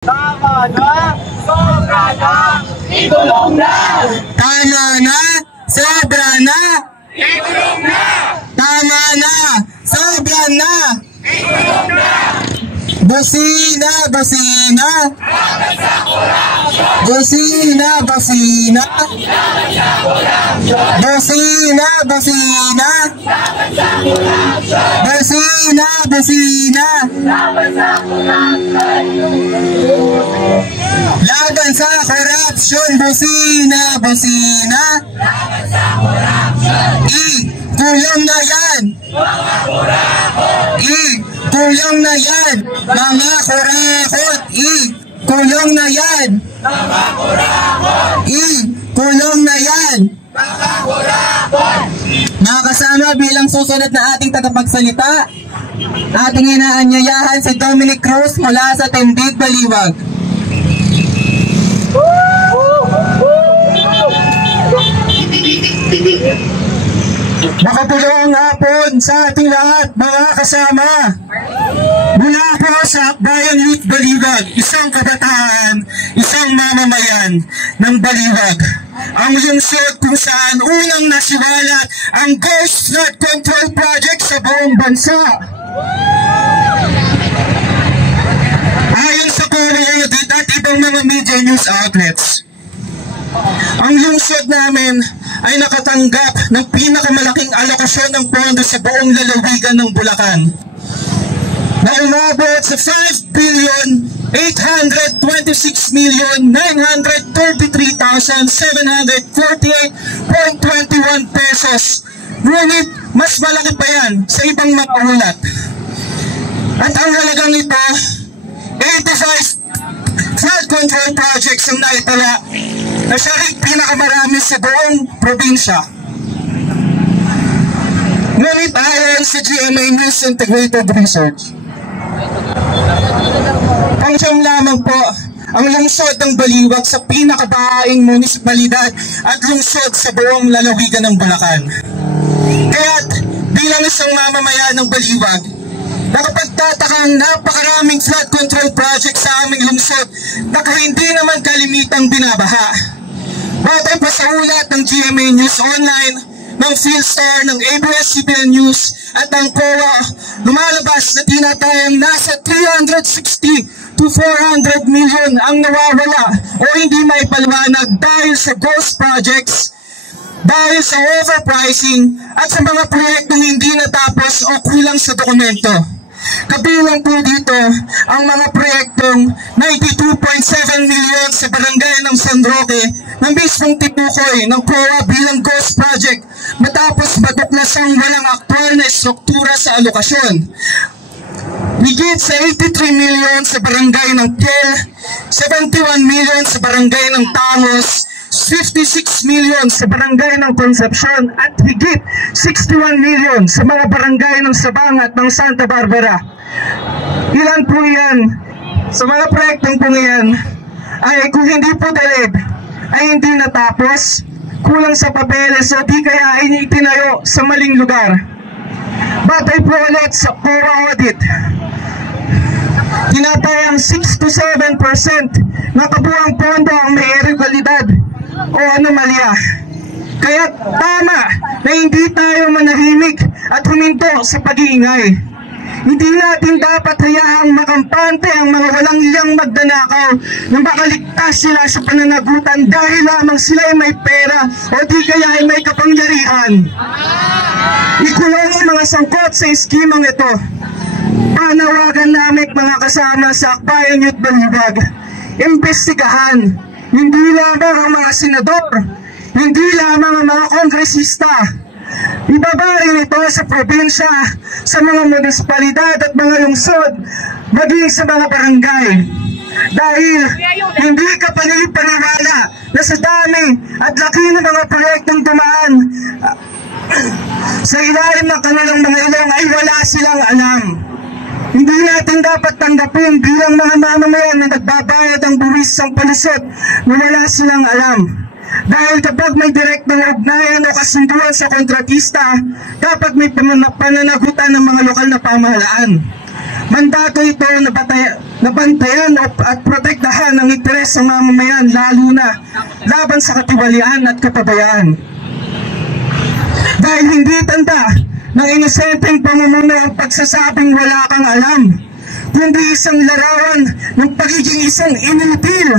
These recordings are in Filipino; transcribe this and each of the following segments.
Tama na! Sobra na! Ikulong na! Tama na! Sobra na! Ikulong na! Tama na! Sobra na! Ikulong na! Busina! Busina! Laban sa korupsyon! Busina! Busina! Laban sa korupsyon! Busina! Busina! Laban sa korupsyon! Busina! Busina! Laban sa korupsyon! Laban sa korupsyon! Busina! Busina! Laban sa korupsyon! Kulong na yan! Mga kurakot! Kulong na yan! Mga kurakot! Kulong na yan! Mga kurakot! Kulong na yan! Mga kurakot! Mga kasama, bilang susunod na ating tagapagsalita, ating inaanyayahan si Dominic Cruz mula sa Tindig, Baliwag. Makapulong hapon sa ating lahat, mga kasama. Mula po sa Bayan Youth Baliwag, isang kabataan, isang mamamayan ng Baliwag. Ang lungsod kung saan unang nasiwalat ang Ghost Flood Control Project sa buong bansa. Ayon sa Corea at ibang mga media news outlets, ang lungsod namin ay nakatanggap ng pinakamalaking alokasyon ng pondo sa buong lalawigan ng Bulacan na umabot sa 5,826,933,748.21 pesos. Ngunit mas malaki pa yan sa ibang mga ulat. At ang halagang ito, 85 flood control projects ang naitala na siya rin pinakamarami sa buong probinsya. Ngunit ayon sa GMA News Integrated Research, pangsyam lamang po ang lungsod ng Baliwag sa pinakabahaing munisipalidad at lungsod sa buong lalawigan ng Bulacan. Kaya't bilang isang mamamayan ng Baliwag, nakapagtatakang napakaraming flood control project sa aming lungsod na hindi naman kalimitang binabaha. Batay pa sa ulat ng GMA News Online, ng Philstar, ng ABS-CBN News at ng COA, lumalabas na tinatayang nasa 360 to 400 million ang nawawala o hindi maipaliwanag dahil sa ghost projects, dahil sa overpricing at sa mga proyektong hindi natapos o kulang sa dokumento. Kabilang po dito ang mga proyektong 92.7 million sa barangay ng San Roque na mismong tinukoy ng COA bilang ghost project matapos maduklasang walang aktual na struktura sa alokasyon. Higit sa 83 million sa barangay ng Kiel, 71 million sa barangay ng Tangos, 56 million sa barangay ng Concepcion at higit 61 million sa mga barangay ng Sabang at ng Santa Barbara. Ilan po yan? Sa mga proyektong po yan ay kung hindi po dalib ay hindi natapos, kulang sa papeles o di kaya ay itinayo sa maling lugar. Batay po ulit sa COA audit, tinatayang 6 to 7% ng kabuang pondo ang may irregulalidad o anomalya. Kaya tama na hindi tayo manahimik at huminto sa pag-iingay. Hindi natin dapat hayaang makampante ang mga walang iyang magdanakaw na makaligtas sila sa pananagutan dahil lamang sila ay may pera o di kaya ay may kapangyarihan. Ikulong ang mga sangkot sa eskimang ito. Panawagan namin mga kasama sa Bayan Youth Baliwag, imbestigahan hindi lamang ang mga senador, hindi lamang ang mga kongresista. Ibaba rin ito sa probinsya, sa mga munisipalidad at mga lungsod, maging sa mga barangay. Dahil hindi ka paniniwala na sa dami at laki ng mga proyektong dumaan sa ilalim ng kanilang mga ilong ay wala silang alam. Hindi natin dapat tanggapin bilang mga mamamayan na nagbabayad ang buwis ng palusot na wala silang alam. Dahil kapag may direktang ugnayan o kasunduan sa kontratista, dapat may pananagutan ng mga lokal na pamahalaan. Mandato ito na na bantayan at protektahan ang interes ng mamamayan, lalo na laban sa katiwalian at kapabayaan. Dahil hindi tanda ng inosenteng pamumuno ang pagsasabing wala kang alam, kundi isang larawan ng pagiging isang inutil.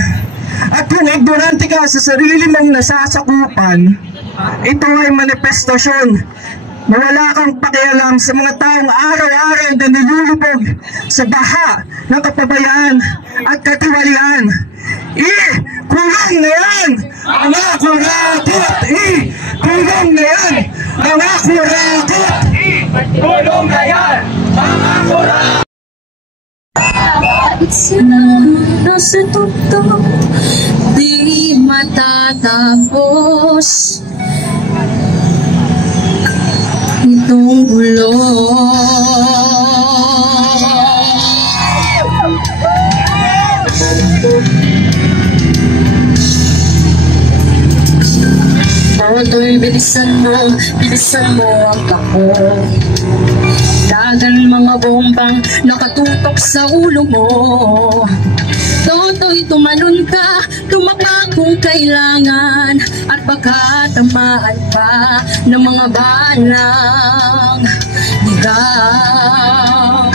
At kung ignorante ka sa sarili mong nasasakupan, ito ay manifestasyon na wala kang pakialam sa mga taong araw-araw na nilulubog sa baha ng kapabayaan at katiwalian. Kulong na yan! Mga kurakot! Kulong na yan! Mga kurakot! Kulong na yan! Mga kurakot! At sila nasa tuktok, di matatapos itong gulo. Toto'y bilisan mo ang tako. Dagan mga bombang nakatutok sa ulo mo. Toto'y tumalon ka, tumapak kung kailangan, at baka tamaan pa ng mga balang ligaw.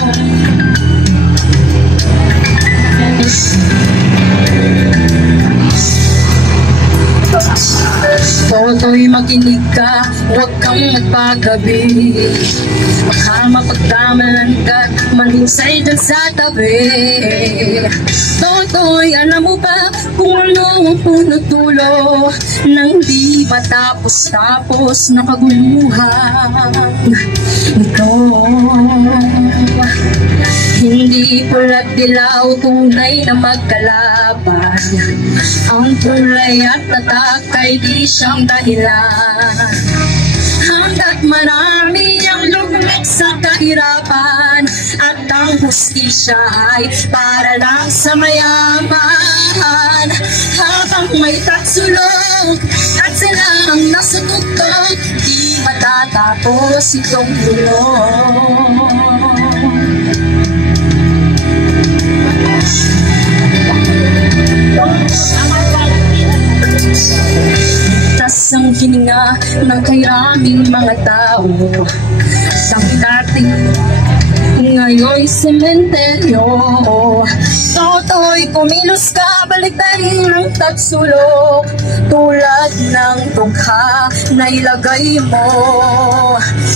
Toto'y makinig ka, huwag kang magpagabi. Baka mapagkamalan ka, manhinsay dyan sa tabi. Toto'y alam mo ba kung ano ang puno-tulo nang di matapos-tapos na kaguluhan ito? Hindi pula't dilaw, tunay na magkalaban. Ang kulay at tatak ay di siyang dahilan. Hanggat marami ang lumik sa kahirapan, at ang hustisya ay para lang sa mayaman. Habang may tatsulog at sila ang nasa tuktok, di matatapos itong bulong. Tas ang hininga ng kayaming mga tao, sa dating ngayon'y sementeryo. Toto'y kumilos ka, baliktarin ng tagsulok, tulad ng tugha na ilagay mo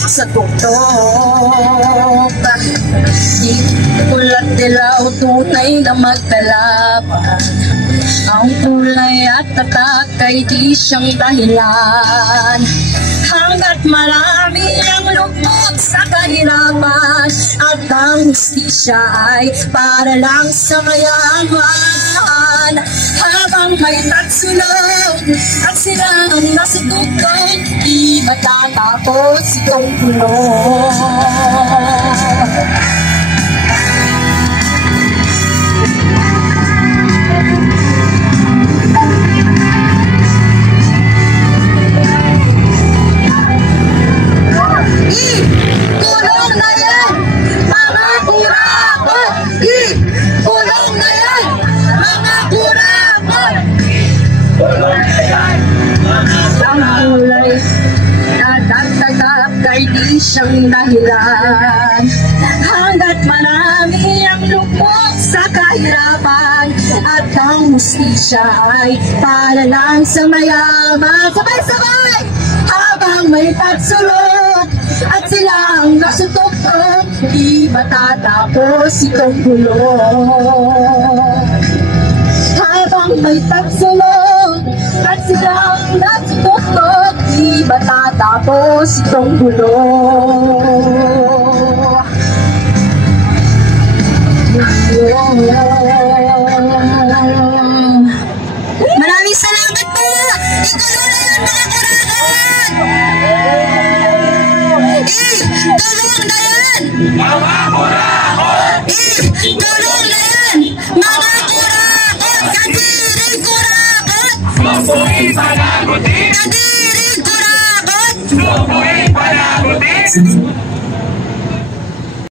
sa tuktok. Di pula't dilaw, tunay na magkalaban. Ang kulay at tatak ay di siyang dahilan. Hanggat marami ang lugmok sa kahirapan, at ang hustisya ay para lang sa mayaman. Habang may tatsulog at sila ang nasa tuktok, di matatapos itong kulong. Kulong na yan, mga kurakot! Kulong na yan, mga kurakot! Kulong na yan! Ang kulay tatak-tatak ay di siyang dahilan. Hanggat marami ang lupok sa kahirapan, at ang hustisya ay para lang sa mayaman. Sabay-sabay! Habang may tagsulog at sila ang nasa tuktok, di matatapos itong bulong. Habang may tagsulog at sila ang nasa tuktok, di matatapos itong bulong. Maraming salamat po! Ituloy na yan, mga kurakot! Tulong na yan! Mga kurakot!